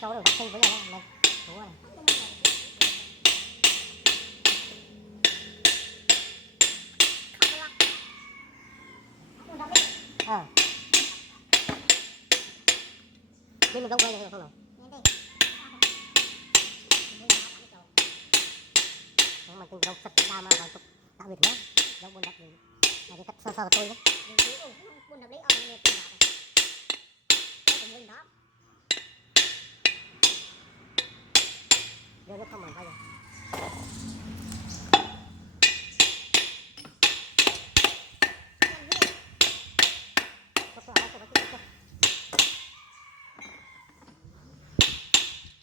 Chỗ được vaccine với nhau này. Đúng rồi. Nhưng mình không quay được không nào. Mà từng đâu sạch ra mà còn tạo việc nữa. Đâu buồn đập gì. Mà cái cách sơ tôi đấy. Buồn đập lấy ông này tìm bảo. Đừng quên đó. Đưa nước không mà quay rồi.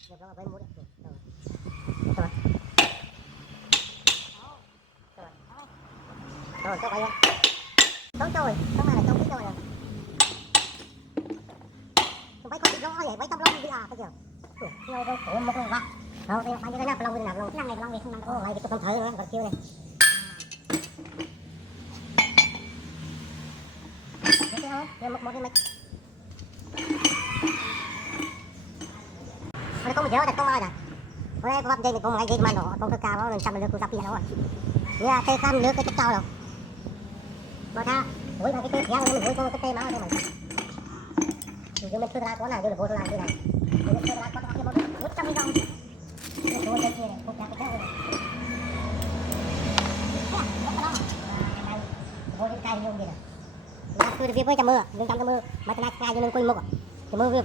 Được rồi, với mũi được. Rồi. Rồi, cho quay lên. Tốt rồi, xong rồi là trong cái rồi. Vậy con bị lo vậy, vậy tao lo đi à, bây giờ. Lâu đâu khổ một lần quá. Rồi, bây giờ bao nhiêu cái nắp lo đi nạp luôn. Năm ngày lo về không nằm đâu. Lại cái con thử nữa, còn kêu này. Được chưa không? Giờ một đi mày. Nó có một giờ đặt con ơi nè. Hôm nay con gặp dây này con ngay dây mà nó con cơ cao nó lên xăm được con sắp đi rồi. Nha, tê khăn nước cái chất cao đâu. Mà tha, với cái tê giá mình với con cái tê máu thôi mà. Thì mình chưa ra có này đưa được vô làm thế này. Mình chưa ra có cái món 100 đồng. Cái đồ đây kia này, không ra cái này. Vô cái cây luôn vậy nè. Là tôi việc với chăm mưa, đừng chăm mưa, mà cái này cây cho nên quên mốc. Chăm mưa việc.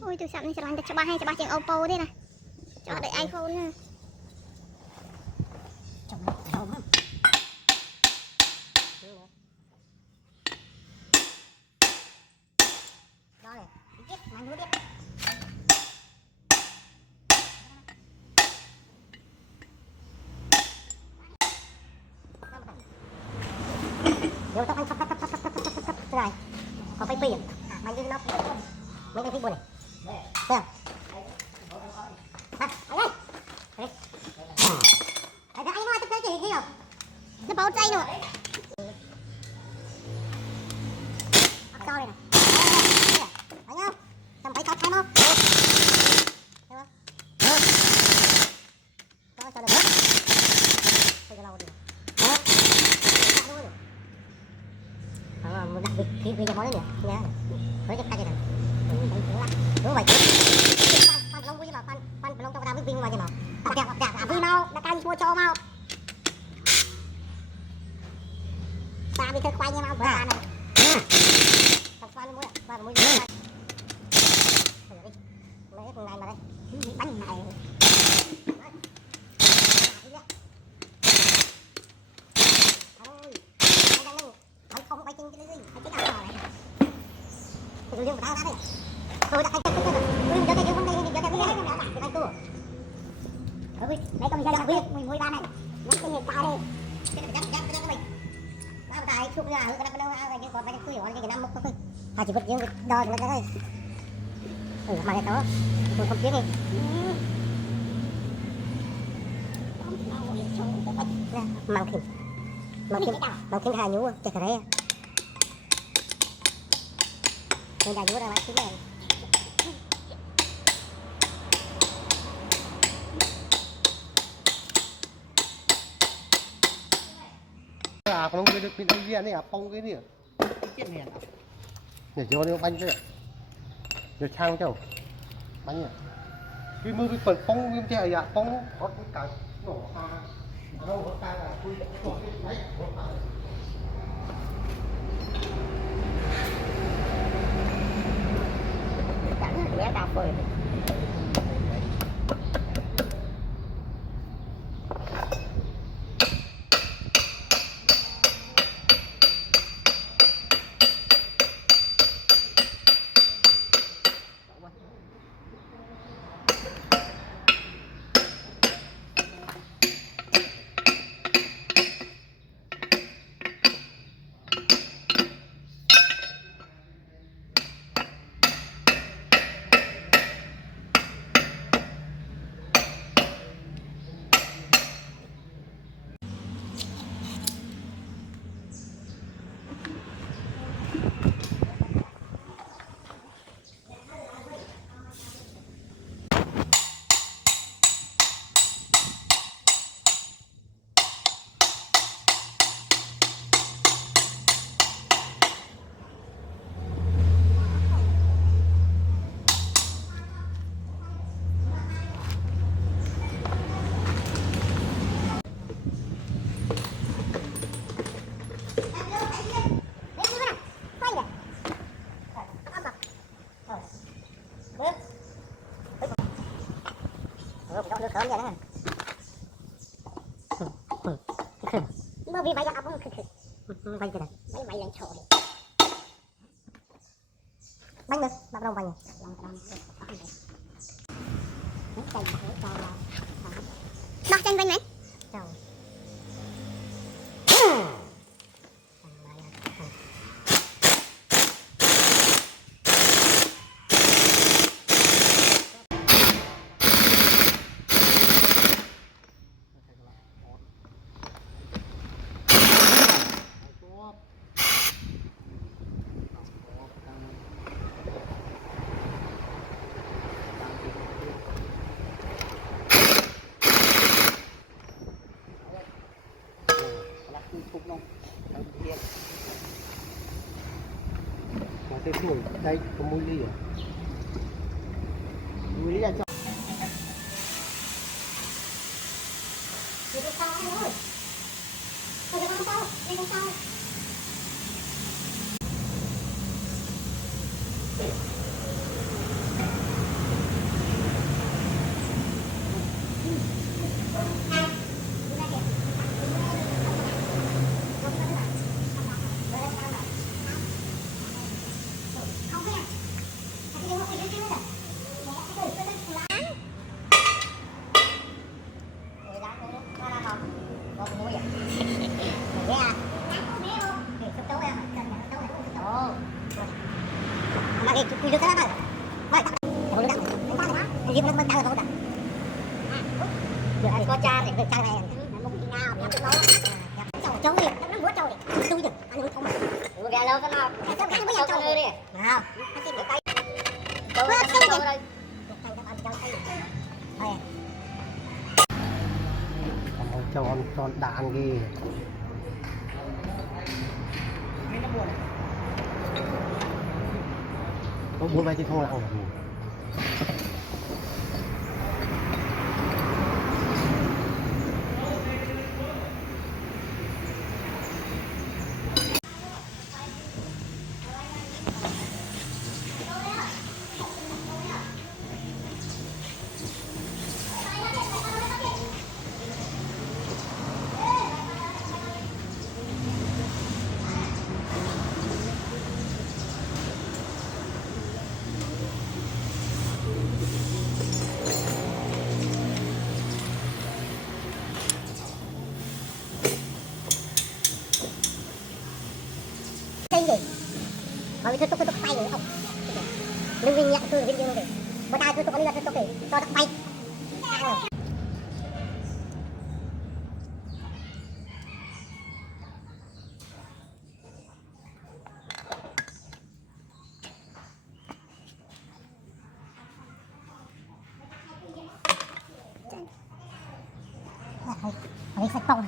Ôi tôi sẵn cho anh cho ba hay cho ba chừng Oppo thế này. Cho đợi iPhone nè. Đó này, biết mang nó biết. Nếu tao ăn cấp thế này, còn phải phi à? Mày như nó mấy cái phi buồn này. Xem. À, anh ơi. Đấy. Anh nói tôi cái gì không? Nó báo tay rồi. Cho đây này. Anh không? Cầm phải cọc em không? Xem không? Cho được. Thôi cho lâu đi. Một đặc biệt khi về món đấy nhỉ, nha, với cái tay này, đúng vậy, pan long quy mà pan long trong cái đám vinh mà gì mà, đẹp vui mau, đã canh chua cho mau, ta bị thơ quay nha mau, ba này, thằng quay mũi, ba mũi, mấy con này mà đây, bánh này. Không quay chân cái gì, cái nào này. Tôi riêng của tao đã đây. Tôi đã thành chân tôi rồi. Tôi giờ cái vấn đề này giờ cái vấn đề này nó bạn cái tôi. Đấy con ra biết mình ngồi ba này. Nó cái hiện tại đây. Cái này dắt mình. Ba tại chụp nhà cái đâu cái còn cái cười cái năm một thôi. Chỉ vật riêng đòi nó cái đây. Mà cái đó. Tôi không biết đi. Mang khinh hai nhú cái đấy. Mình đã nhú ra cái này. À con ông được bên anh viên này à phong cái gì à? Chết liền. Để cho nó bánh thế. Để sang cho. Bánh à. Cái mưa cái phần phong viêm thế à phong có cái cả nổ ta. Đâu có ta là quy cái máy của ta. Cảnh bé đạp rồi. nước khớm vậy đó. Bởi vì vậy ấp không vậy thế này. Vậy là chổi. Bánh nữa, bắt đầu bánh. Bóc chân bên này. Chào. Cái tuổi đây có mùi ly à? Mùi ly là cho Đi đi sau anh ơi. Đi đi sau, đi đi sau. Mà đi cùi được cái đó rồi. Rồi, rồi đó. Anh Diệp nó bên tay rồi đó. Được rồi, có cha này, cha này. Nó cũng đi nào, nó cũng nói. Cháu đi, nó muốn cháu đi. Tôi được, anh muốn không. Ủa ra lâu cái nào? Cháu cái bây giờ cháu đi. Nào. Anh tìm được tay. Cháu đây. Tay nó ăn cháu tay. Đây. cho đạn ghê. Có 4 bài trên không lặng rồi. Mà vì tôi tay nữa không. Đừng vì nhẹ tôi video này. Mà ta tôi có đi là tôi để cho nó bay. Đấy sạch không.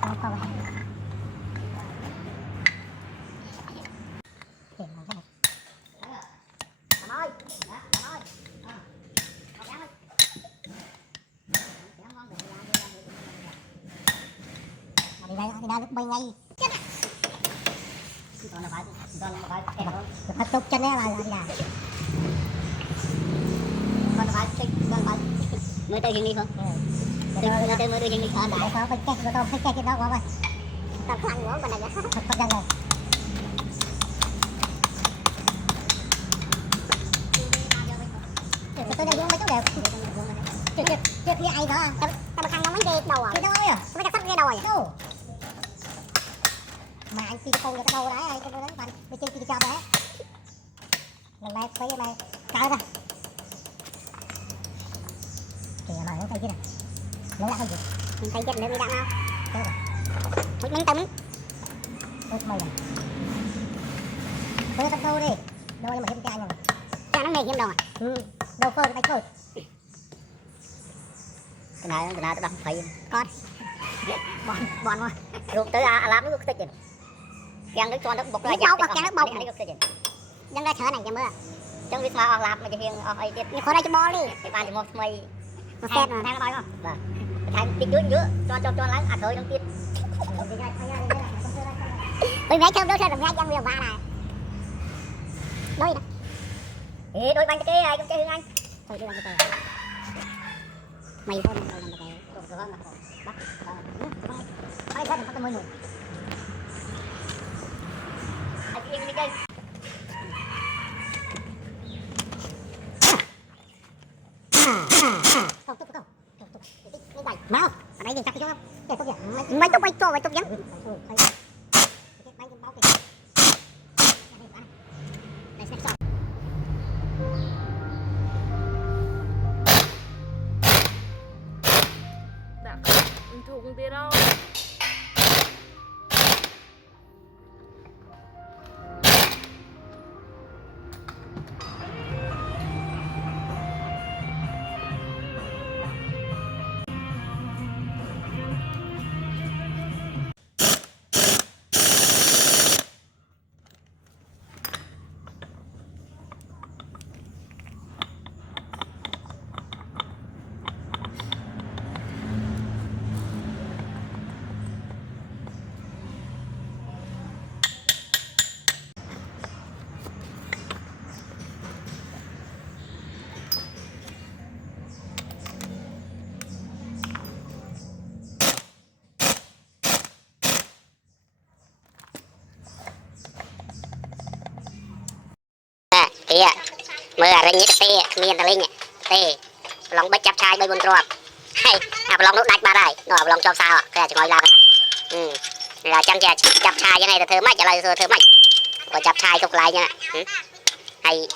Không không. Đi ra lúc bay ngay còn là phải thật tục chân đấy là đi làm còn là phải mới tới hiện đi không mới tới hiện đi hơn đại có phải cái đó phải cái đó quá vậy tập lăn nữa bên này nữa thật thật nhanh rồi tôi đang uống mấy chút đẹp chưa như ai đó tao mà khăn nó mới ghê đầu à cái đâu ấy à mấy cái sắt ghê đầu à mà anh xin con cái đầu đấy anh cái đấy bạn bên trên kia cho bé lần này thấy này cái này kìa mà nó tay kia này nó lại cái gì mình tay chết nữa mới đặng nào mình tấm tốt mày này tôi tập đâu đi đâu mà thêm cái rồi cha nó mệt thêm đâu à đâu phơi tay phơi cái này tôi đọc thấy con bọn mà rồi tới làm nó tích rồi yang nước cho nó bọc ra bọc cái nước bọc dân ra chợ này cho mưa trong việc mà làm mà chỉ hiền ai tiếp như khó đây cho bò đi cái bàn thì một mày một xe mà thay nó bay không vâng thay tích dưới nữa cho lắng thôi trong tiết bây mấy chơm đó sao được ngay dân miền ba này đôi đó đôi bánh cái ai cũng chơi hương anh thôi đi làm cái mày thôi mày làm cái đồ đồ ngon là bắt phải thôi bắt tao mới nổi anh yên đi đây không tốt không tốt cái này nào ở đây thì chắc cái chỗ để tốt vậy mày tốt vẫn thùng tiền đâu kia mưa rinh nhất tia miền tây linh tia lòng bách chắp chai bay buồn trộm hay lòng nút đạch ba đây nó lòng cho sao cái chỉ ngồi làm là chăm chè chắp chai cái này là thơ mạch là thơ mạch còn chắp chai tục lại nha hay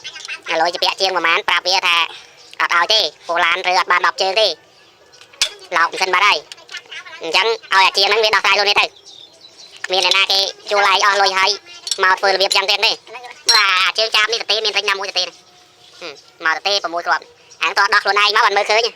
lối chỉ bẹ chiên mà mán pra bia thà ở ao chứ cô lan rửa bàn đọc chơi đi lòng sân ba đây chẳng ao chiên nó biết đọc sai luôn đi thôi miền này na cái chu lại ao lôi hay màu phơi việc chẳng tiền đi và chơi chạm đi tập tê miền tây nam mua tập tê này màu tập tê và mua trộm anh to đọc luôn này máu bẩn mơ khơi nha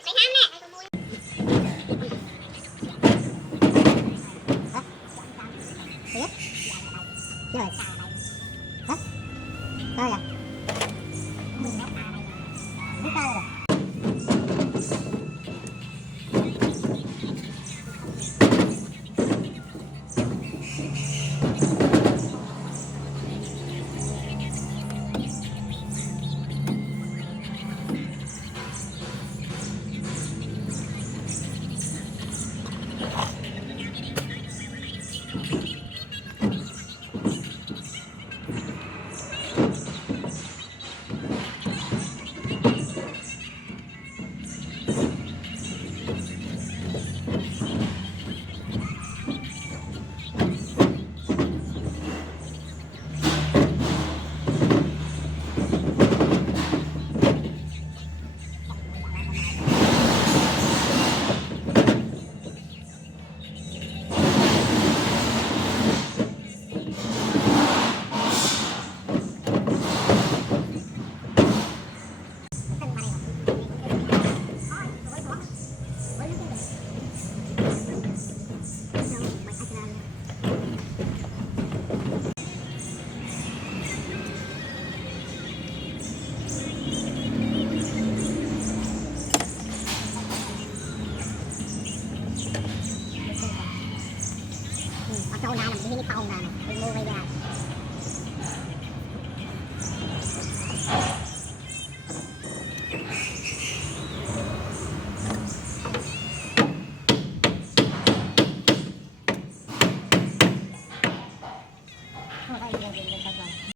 câu nào làm cái mini phone nào này mua về